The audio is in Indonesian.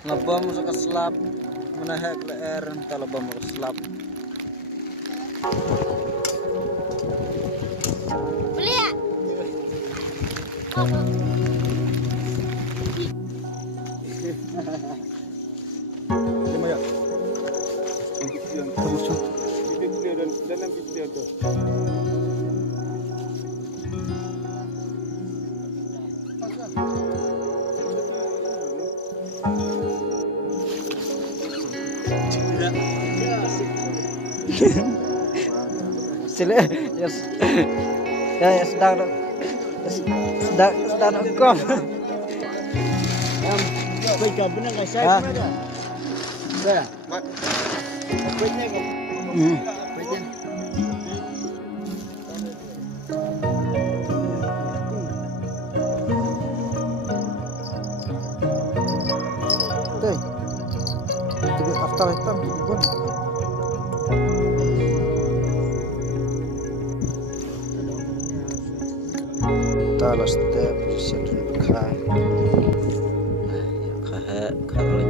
Lebam suka selap menahek leer entah lebam suka selap. Beli ya? Oh. Gimana ya? Video dan dalam video tu. Sila yes. Ya sedang kom. Baik kau benar nggak saya Hah? benar? Saya. Baiknya kau. Baiknya. Teh. Jadi after hitam pun. Talas step siap dulu kah. Ya kah kalau